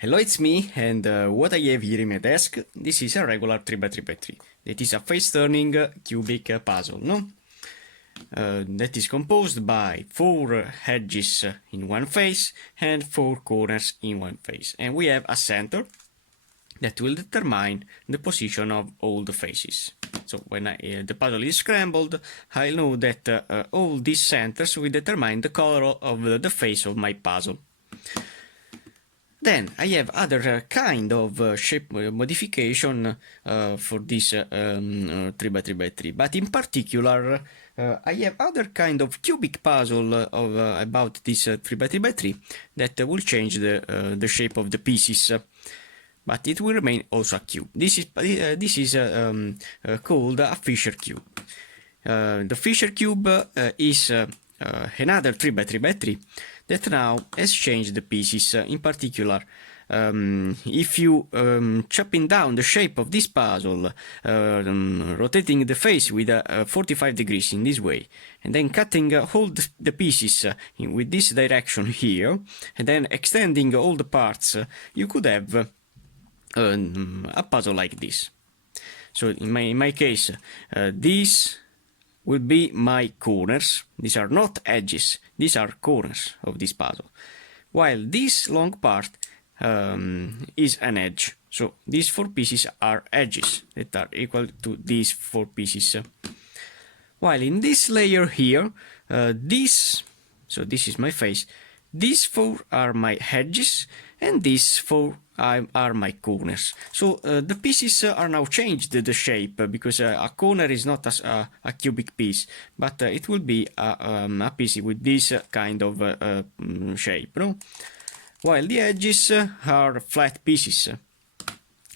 Hello, it's me, and what I have here in my desk, this is a regular 3x3x3. That is a face-turning cubic puzzle, no? That is composed by 4 edges in one face and 4 corners in one face. And we have a center that will determine the position of all the faces. So when the puzzle is scrambled, I know that all these centers will determine the color of the face of my puzzle. Then I have other kind of shape modification for this 3x3x3, but in particular I have other kind of cubic puzzle about this 3x3x3 that will change the shape of the pieces, but it will remain also a cube. This is called a Fisher cube. The Fisher cube is another 3x3x3 that now has changed the pieces. In particular, if you chopping down the shape of this puzzle, rotating the face with 45 degrees in this way, and then cutting all the pieces with this direction here, and then extending all the parts, you could have a puzzle like this. So in my case, these will be my corners. These are not edges, these are corners of this puzzle. While this long part is an edge. So these 4 pieces are edges that are equal to these 4 pieces. While in this layer here, so this is my face, these 4 are my edges, and these 4 are my corners. So the pieces are now changed the shape, because a corner is not a cubic piece, but it will be a piece with this kind of shape, no? While the edges are flat pieces.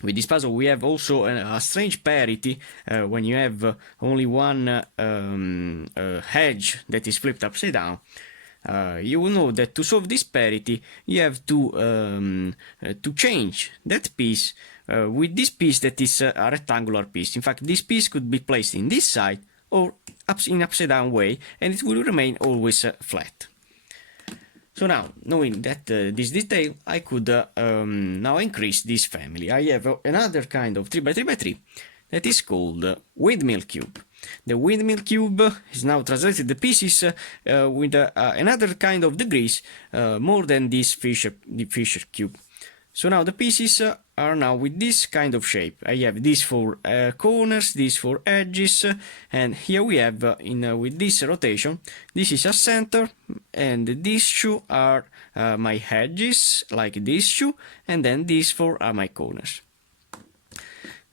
With this puzzle we have also a strange parity. When you have only one edge that is flipped upside down, you will know that to solve this parity you have to change that piece with this piece that is a rectangular piece. In fact, this piece could be placed in this side or in upside down way, and it will remain always flat. So now, knowing that this detail, I could now increase this family. I have another kind of 3x3x3 that is called windmill cube. The windmill cube is now translated the pieces with another kind of degrees more than this the Fisher cube. So now the pieces are now with this kind of shape. I have these 4 corners, these 4 edges, and here we have with this rotation, this is a center, and these 2 are my edges, like these 2, and then these 4 are my corners.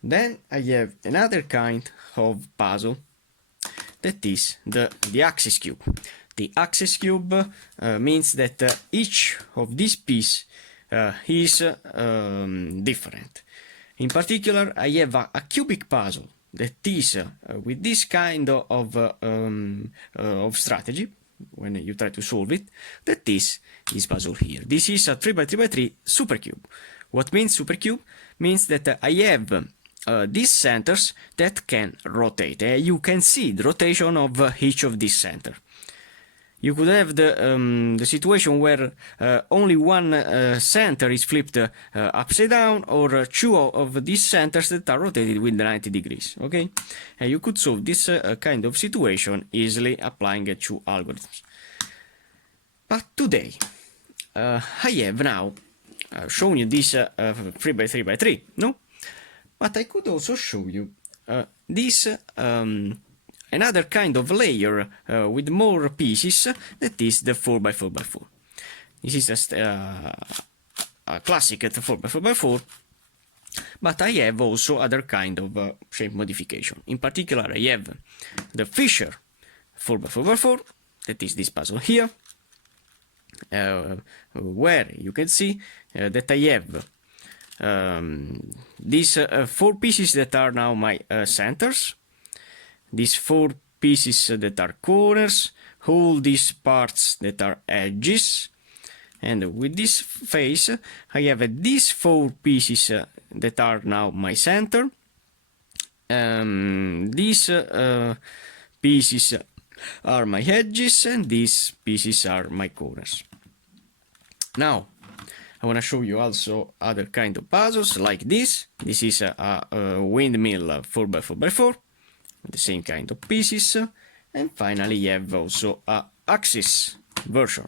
Then I have another kind of puzzle that is the axis cube. The axis cube means that each of these pieces is different. In particular, I have a cubic puzzle that is with this kind of strategy when you try to solve it. That is this puzzle here. This is a 3x3x3 supercube. What means supercube? Means that I have these centers that can rotate. You can see the rotation of each of these centers. You could have the situation where only one center is flipped upside down, or 2 of these centers that are rotated with 90 degrees. Okay, and you could solve this kind of situation easily applying 2 algorithms. But today I have now shown you this 3x3x3, no? But I could also show you this another kind of layer with more pieces, that is the 4x4x4. This is a classic 4x4x4, but I have also other kind of shape modification. In particular, I have the Fisher 4x4x4, that is this puzzle here, where you can see that I have these 4 pieces that are now my centers, these 4 pieces that are corners, all these parts that are edges, and with this face I have these 4 pieces that are now my center. These pieces are my edges, and these pieces are my corners. Now I want to show you also other kind of puzzles like this. This is a windmill 4x4x4, the same kind of pieces. And finally you have also a axis version,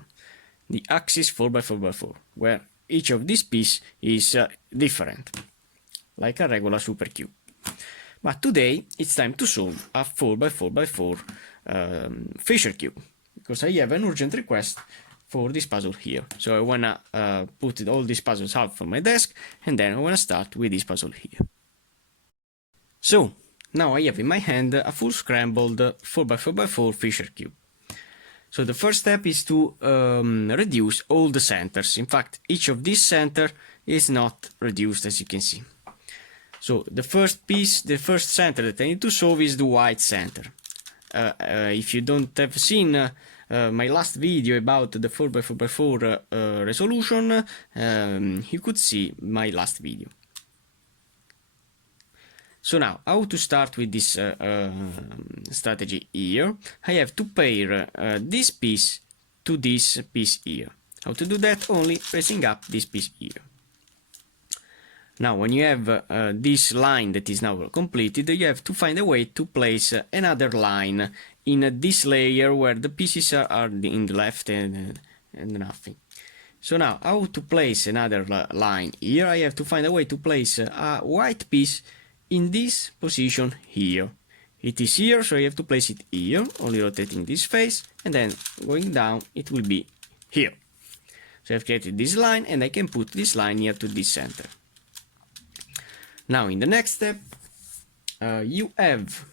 the axis 4x4x4, where each of these pieces is different, like a regular super cube. But today it's time to solve a 4x4x4 Fisher cube, because I have an urgent request for this puzzle here. So I wanna put all these puzzles out from my desk, and then I wanna start with this puzzle here. So now I have in my hand a full scrambled 4x4x4 Fisher cube. So the first step is to reduce all the centers. In fact, each of these center is not reduced, as you can see. So the first piece, the first center that I need to solve is the white center. If you don't have seen my last video about the 4x4x4 resolution, you could see my last video. So now, how to start with this strategy here? I have to pair this piece to this piece here. How to do that? Only pressing up this piece here. Now, when you have this line that is now completed, you have to find a way to place another line in this layer where the pieces are in the left and nothing. So now, how to place another line here? I have to find a way to place a white piece in this position here. It is here, so I have to place it here, only rotating this face, and then going down, it will be here. So I've created this line, and I can put this line here to this center. Now, in the next step, you have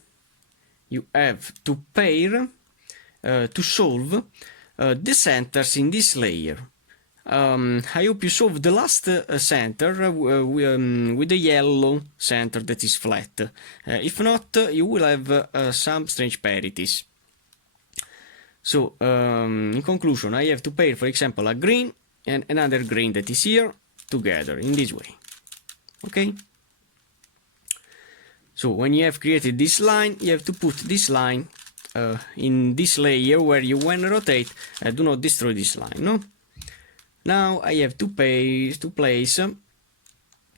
to pair, to solve the centers in this layer. I hope you solve the last center with the yellow center that is flat. If not, you will have some strange parities. So, in conclusion, I have to pair, for example, a green and another green that is here together in this way. Okay? So, when you have created this line, you have to put this line in this layer where you, when rotate, do not destroy this line, no? Now I have to place,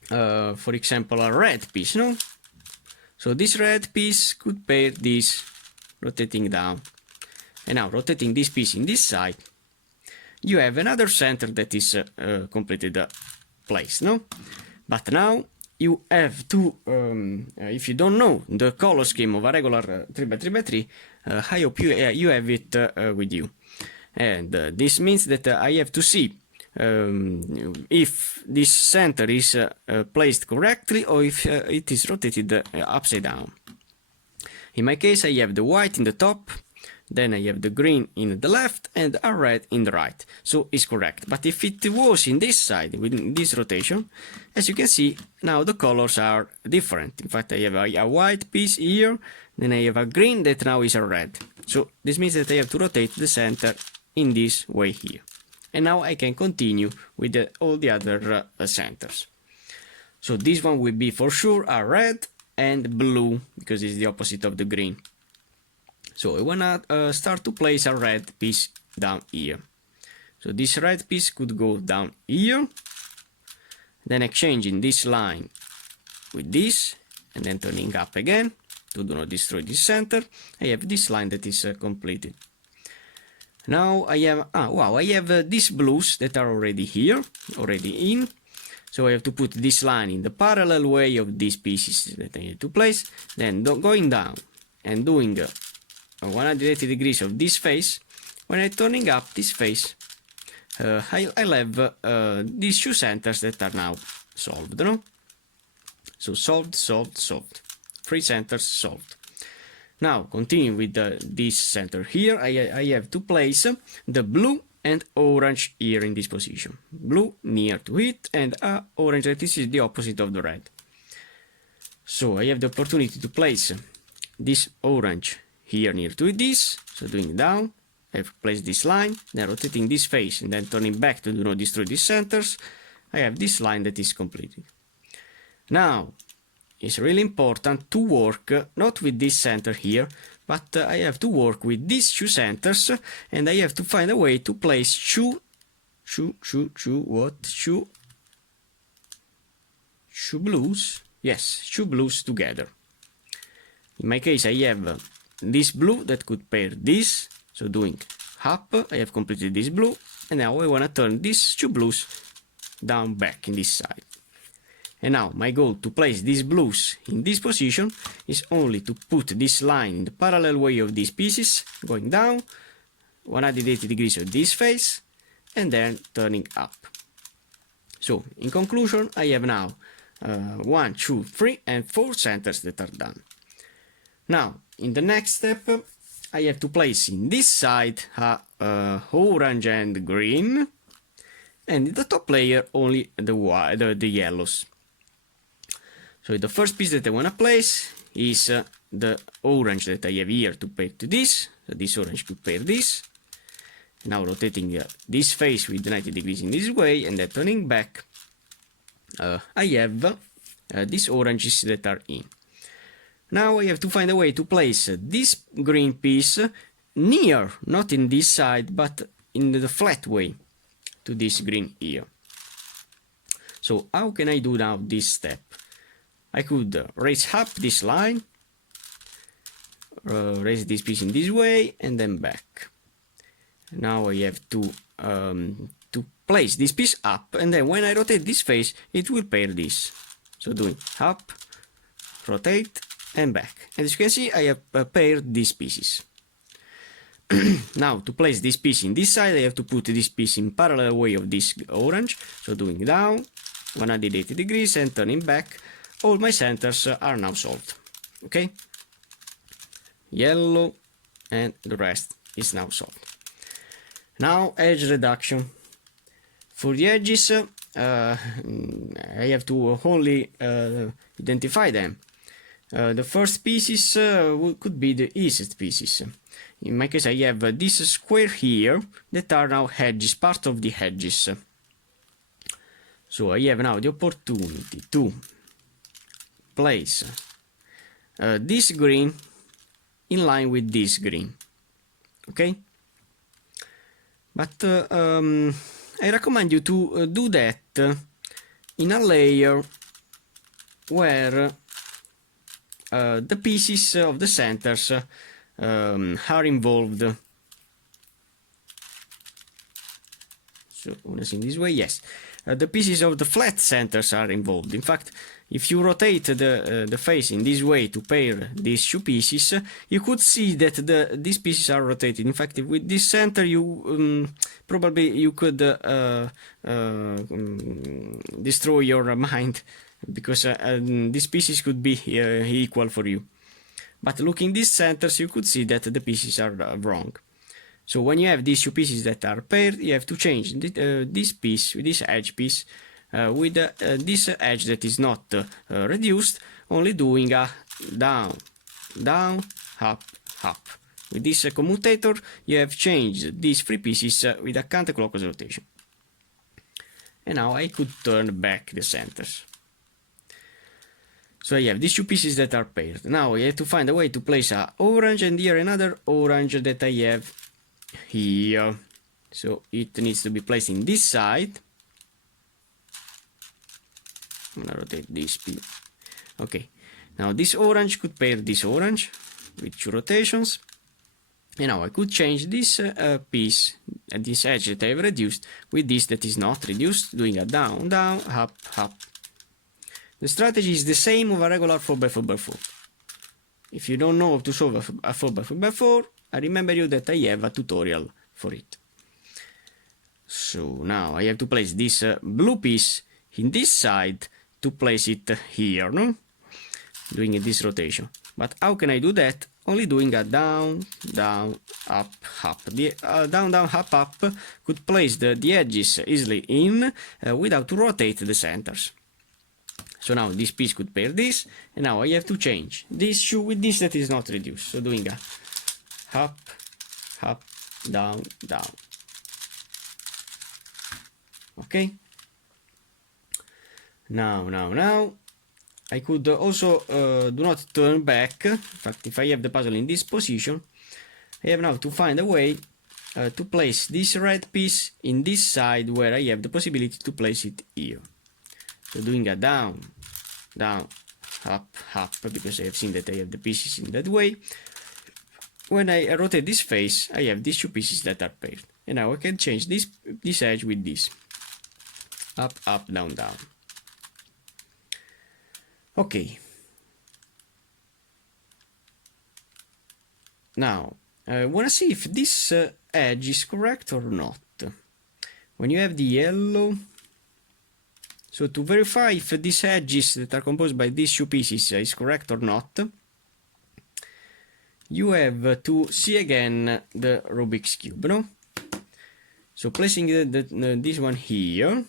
for example, a red piece, no? So this red piece could pair this, rotating down. And now rotating this piece in this side, you have another center that is completed placed, no? But now you have to, if you don't know the color scheme of a regular 3x3x3, I hope you have it with you. And this means that I have to see if this center is placed correctly or if it is rotated upside down. In my case, I have the white in the top, then I have the green in the left and a red in the right, so it's correct. But if it was in this side, with this rotation, as you can see, now the colors are different. In fact, I have a white piece here, then I have a green that now is a red. So this means that I have to rotate the center in this way here. And now I can continue with all the other centers. So this one will be for sure a red and blue, because it's the opposite of the green. So I wanna start to place a red piece down here. So this red piece could go down here, then exchanging this line with this, and then turning up again to do not destroy this center. I have this line that is completed. Now I have, I have these blues that are already here, already in. So I have to put this line in the parallel way of these pieces that I need to place. Then going down and doing 180 degrees of this face. When I'm turning up this face, I'll have these two centers that are now solved, no? So solved, solved, solved. 3 centers solved. Now, continue with this center here, I have to place the blue and orange here in this position. Blue near to it, and orange that is the opposite of the red. So I have the opportunity to place this orange here near to this, so doing down, I've placed this line, then rotating this face, and then turning back to do not destroy these centers, I have this line that is completed. Now, it's really important to work not with this center here, but I have to work with these two centers, and I have to find a way to place two shoe blues. Yes, shoe blues together. In my case, I have this blue that could pair this. So doing up, I have completed this blue, and now I want to turn these two blues down back in this side. And now my goal to place these blues in this position is only to put this line in the parallel way of these pieces, going down 180 degrees of this face, and then turning up. So in conclusion, I have now 1, 2, 3 and 4 centers that are done. Now in the next step, I have to place in this side orange and green, and in the top layer only the yellows. So the first piece that I want to place is the orange that I have here to pair to this. So this orange could pair this. Now rotating this face with 90 degrees in this way, and then turning back, I have these oranges that are in. Now I have to find a way to place this green piece near, not in this side, but in the flat way to this green here. So how can I do now this step? I could raise up this line, raise this piece in this way, and then back. Now I have to place this piece up, and then when I rotate this face, it will pair this. So doing up, rotate, and back. And as you can see, I have paired these pieces. Now to place this piece in this side, I have to put this piece in parallel way of this orange. So doing down 180 degrees and turning back. All my centers are now solved. Okay, yellow, and the rest is now solved. Now edge reduction. For the edges, I have to only identify them. The first pieces could be the easiest pieces. In my case, I have this square here that are now edges, part of the edges. So I have now the opportunity to place this green in line with this green. Okay, but I recommend you to do that in a layer where the pieces of the centers are involved. So in this way, yes, the pieces of the flat centers are involved. In fact, if you rotate the face in this way to pair these two pieces, you could see that these pieces are rotated. In fact, with this center, you probably you could destroy your mind, because these pieces could be equal for you. But looking these centers, you could see that the pieces are wrong. So when you have these two pieces that are paired, you have to change this piece, this edge piece, with this edge that is not reduced, only doing a down, down, up, up. With this commutator, you have changed these three pieces with a counterclockwise rotation. And now I could turn back the centers. So I have these two pieces that are paired. Now I have to find a way to place a orange, and here another orange that I have here. So it needs to be placed in this side. I'm gonna rotate this piece. Okay, now this orange could pair this orange with two rotations. And now I could change this piece, this edge that I have reduced, with this that is not reduced, doing a down, down, up, up. The strategy is the same of a regular 4x4x4. If you don't know how to solve a 4x4x4, I remember you that I have a tutorial for it. So now I have to place this blue piece in this side to place it here, no? Doing this rotation. But how can I do that? Only doing a down, down, up, up. The down, down, up, up could place the edges easily in without to rotate the centers. So now this piece could pair this, and now I have to change this shoe with this that is not reduced. So doing a up, up, down, down. Okay. Now, I could also do not turn back. In fact, if I have the puzzle in this position, I have now to find a way to place this red piece in this side where I have the possibility to place it here. So doing a down, down, up, up, because I have seen that I have the pieces in that way. When I rotate this face, I have these two pieces that are paired. And now I can change this edge with this. Up, up, down, down. Okay. Now, I want to see if this edge is correct or not. When you have the yellow, so to verify if these edges that are composed by these two pieces is correct or not, you have to see again the Rubik's Cube, no? So placing this one here,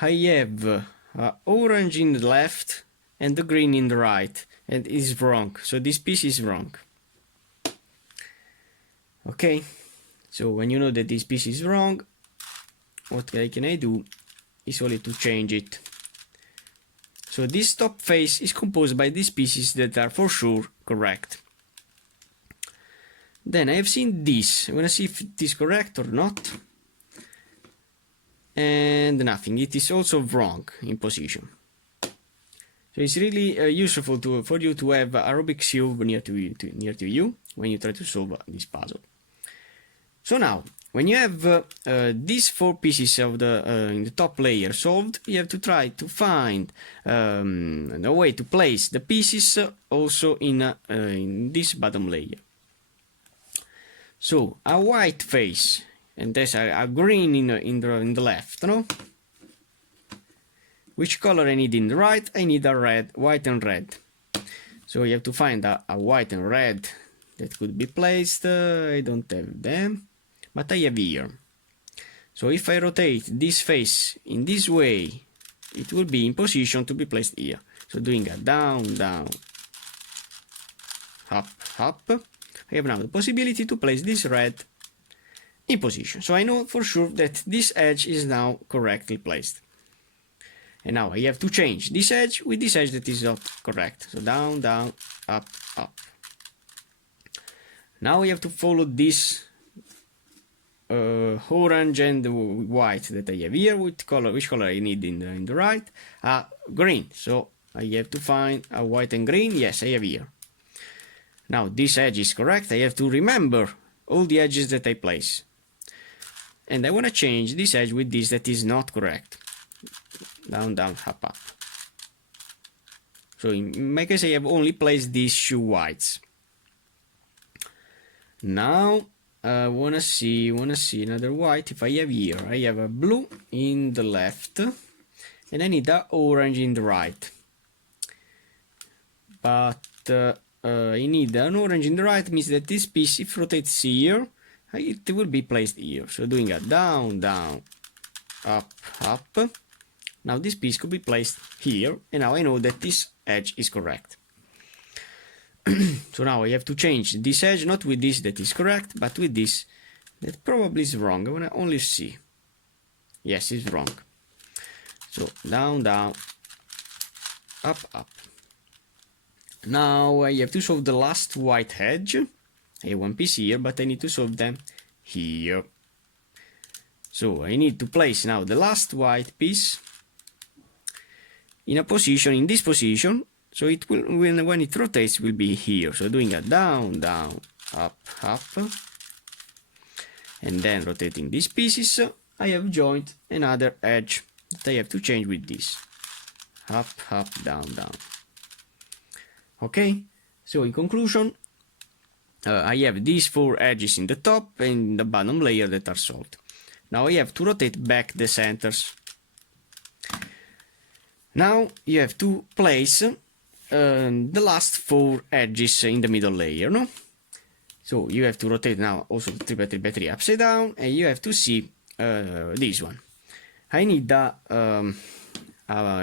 I have orange in the left and the green in the right, and it is wrong, so this piece is wrong. Okay, so when you know that this piece is wrong, what can I do is only to change it. So this top face is composed by these pieces that are for sure correct. Then I have seen this. I want to see if it is correct or not. And nothing. It is also wrong in position. So it's really useful for you to have a Rubik's Cube near to you when you try to solve this puzzle. So now, when you have these four pieces of in the top layer solved, you have to try to find a way to place the pieces also in this bottom layer. So a white face, and there's a green in the left, no? Which color I need in the right? I need a red, white and red. So you have to find a white and red that could be placed. I don't have them, but I have here. So if I rotate this face in this way, it will be in position to be placed here. So doing a down, down, up, up. I have now the possibility to place this red in position. So I know for sure that this edge is now correctly placed. And now I have to change this edge with this edge that is not correct. So down, down, up, up. Now we have to follow this orange and white that I have here. Which color I need in the right? Green. So I have to find a white and green. Yes, I have here. Now this edge is correct. I have to remember all the edges that I place. And I want to change this edge with this that is not correct. Down, down, up, up. So in my case I have only placed these two whites. Now I wanna see another white. If I have here, I have a blue in the left and I need a orange in the right. But I need an orange in the right, means that this piece, if rotates here, it will be placed here. So doing a down, down, up, up. Now this piece could be placed here, and now I know that this edge is correct. So now I have to change this edge, not with this that is correct, but with this that probably is wrong. I want to only see. Yes, it's wrong. So down, down, up, up. Now I have to solve the last white edge. I have one piece here, but I need to solve them here. So I need to place now the last white piece in this position, so it will, when it rotates, will be here. So doing a down, down, up, up, and then rotating these pieces, I have joined another edge that I have to change with this. Up, up, down, down. Okay, so in conclusion, I have these four edges in the top and the bottom layer that are solved. Now I have to rotate back the centers. Now you have to place the last four edges in the middle layer, no? So you have to rotate now also 3x3x3 upside down, and you have to see this one. I need a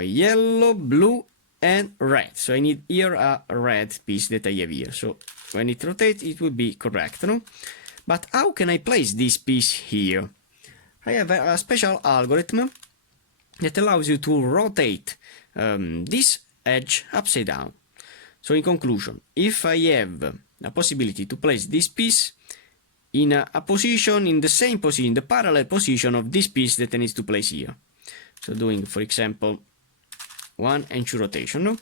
yellow, blue, and red. So I need here a red piece that I have here. So when it rotates, it will be correct, no? But how can I place this piece here? I have a special algorithm that allows you to rotate this edge upside down. So in conclusion, if I have a possibility to place this piece in a position, in the same position, the parallel position of this piece that I need to place here. So doing, for example, 1 and 2 rotation. No?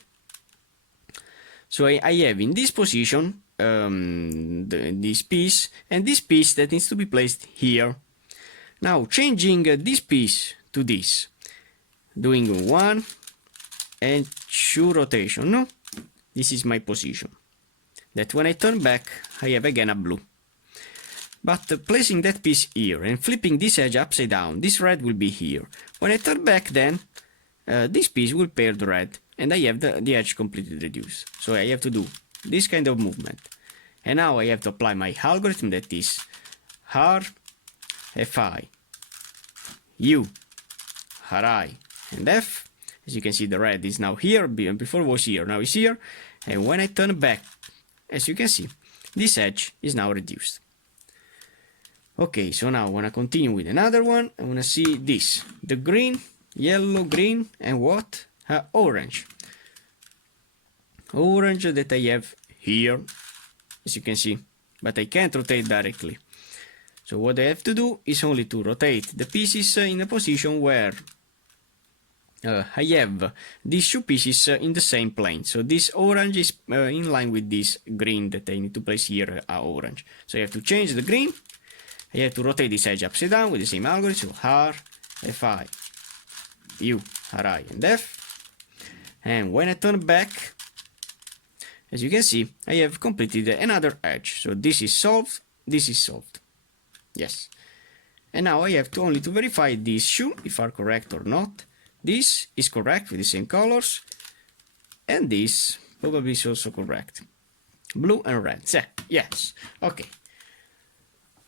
So I have in this position this piece, and this piece that needs to be placed here. Now changing this piece to this, doing 1 and 2 rotation. No? This is my position. That when I turn back, I have again a blue. But placing that piece here and flipping this edge upside down, this red will be here. When I turn back then, this piece will pair the red, and I have the edge completely reduced. So I have to do this kind of movement. And now I have to apply my algorithm, that is R, Fi, U, Ri, and F. As you can see, the red is now here, before it was here, now it's here. And when I turn back, as you can see, this edge is now reduced. Okay, so now I want to continue with another one. I want to see this, the green, yellow, green, and what? Orange. Orange that I have here, as you can see, but I can't rotate directly. So what I have to do is only to rotate the pieces in a position where I have these two pieces in the same plane. So this orange is in line with this green that I need to place here, orange. So I have to change the green. I have to rotate this edge upside down with the same algorithm. So R, Fi, U, Ri, and F. And when I turn back, as you can see, I have completed another edge. So this is solved, this is solved. Yes. And now I have to only to verify these two, if are correct or not. This is correct with the same colors. And this probably is also correct. Blue and red. Yes. Okay.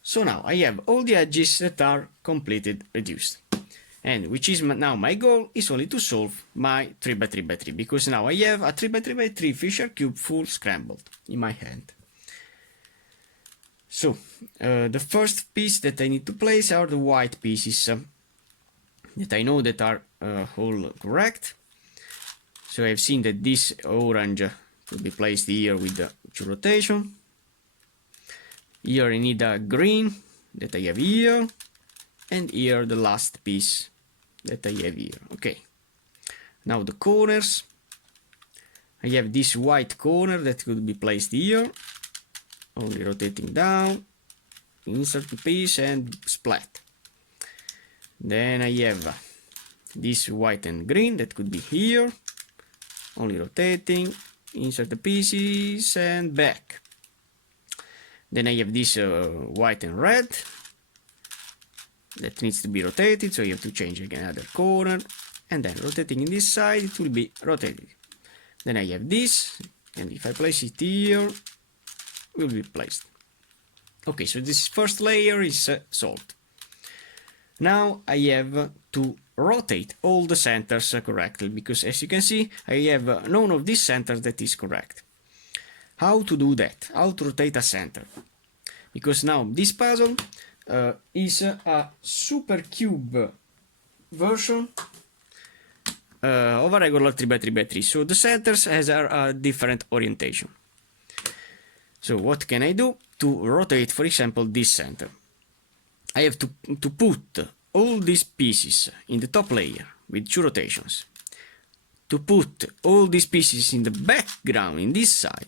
So now I have all the edges that are completed reduced. And which is now my goal is only to solve my 3x3x3, because now I have a 3x3x3 Fisher cube full scrambled in my hand. So the first piece that I need to place are the white pieces that I know that are all correct. So I've seen that this orange will be placed here with the rotation. Here I need a green that I have here, and here the last piece that I have here. Okay. Now the corners. I have this white corner that could be placed here, only rotating down, insert the piece and splat. Then I have this white and green that could be here, only rotating, insert the pieces and back. Then I have this white and red that needs to be rotated, so you have to change again another corner, and then rotating in this side it will be rotated. Then I have this, and if I place it here, it will be placed. Okay, so this first layer is solved. Now I have to rotate all the centers correctly, because as you can see I have none of these centers that is correct. How to do that? How to rotate a center? Because now this puzzle is a super cube version of a regular 3x3x3. So the centers has a different orientation. So what can I do to rotate, for example, this center? I have to put all these pieces in the top layer with 2 rotations. To put all these pieces in the background in this side.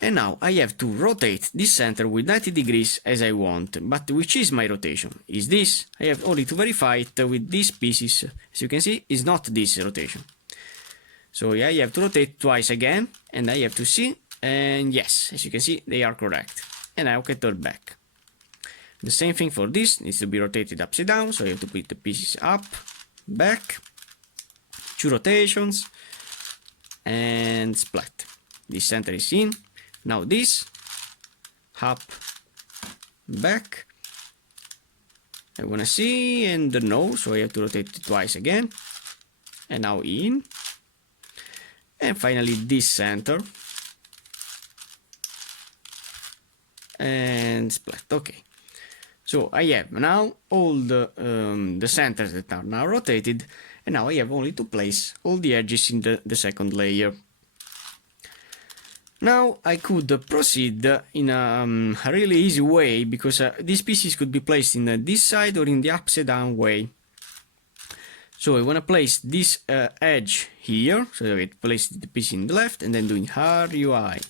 And now I have to rotate this center with 90 degrees as I want. But which is my rotation? Is this? I have only to verify it with these pieces. As you can see, it's not this rotation. So I have to rotate twice again, and I have to see, and yes, as you can see, they are correct. And now I can turn back. The same thing for this, needs to be rotated upside down, so I have to put the pieces up, back, 2 rotations, and splat. This center is in. Now this, up, back. I wanna see, and no, so I have to rotate it twice again. And now in. And finally this center. And splat, okay. So I have now all the centers that are now rotated, and now I have only to place all the edges in the second layer. Now I could proceed in a really easy way, because these pieces could be placed in this side or in the upside down way. So I want to place this edge here, so I place the piece in the left, and then doing RUI,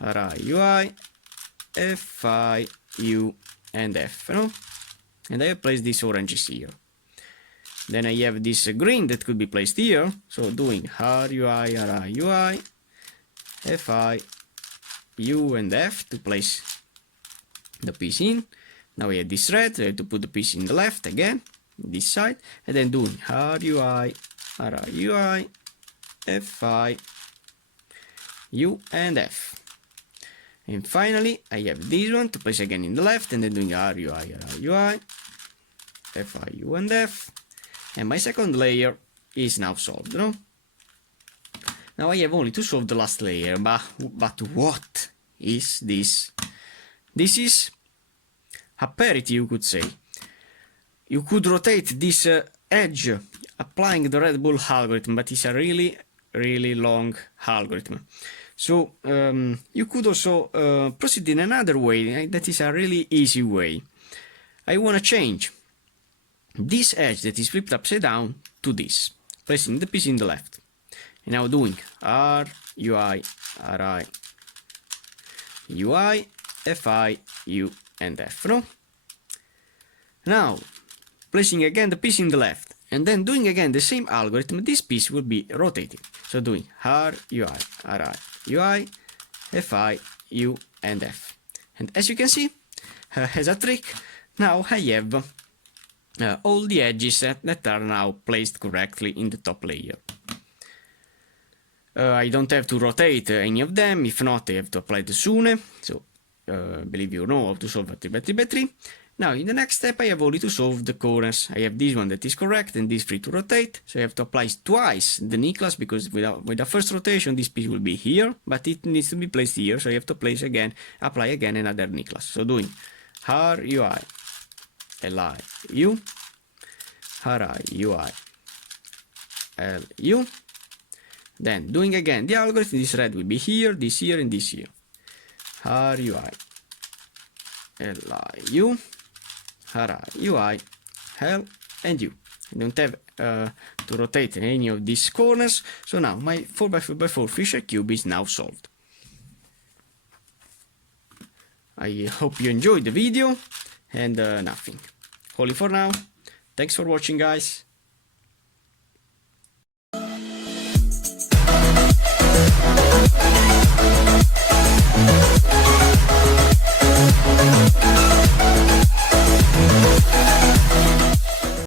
RI, FI, U, and F, no? And I have placed these oranges here. Then I have this green that could be placed here, so doing RUI, RI, FI, U, and F to place the piece in. Now we have this red, so I have to put the piece in the left again, this side, and then doing RUI, RIUI, FI, U, and F. And finally, I have this one to place again in the left, and then doing RUI, RIUI, FI, U, and F. And my second layer is now solved, no? Now I have only to solve the last layer, but what is this? This is a parity, you could say. You could rotate this edge applying the Red Bull algorithm, but it's a really, really long algorithm. So you could also proceed in another way, that is a really easy way. I want to change this edge that is flipped upside down to this, placing the piece in the left. And now doing R, UI, RI, UI, FI, U, and F, no? Now, placing again the piece in the left, and then doing again the same algorithm, this piece will be rotated. So doing R, UI, RI, UI, FI, U, and F. And as you can see, as a trick, now I have all the edges that are now placed correctly in the top layer. I don't have to rotate any of them, if not I have to apply the Sune, so believe you know how to solve a 3x3x3. Now in the next step I have only to solve the corners. I have this one that is correct and this free to rotate, so I have to apply twice the Niklas, because with the first rotation this piece will be here, but it needs to be placed here, so I have to apply again another Niklas. So doing R, UI, LI, U, RI, UI, L, U. Then doing again the algorithm, this red will be here, this here, and this here. RUI, LIU, RIUI, L, and U. I don't have to rotate any of these corners, so now my 4x4x4 Fisher cube is now solved. I hope you enjoyed the video, and nothing. Only for now. Thanks for watching, guys.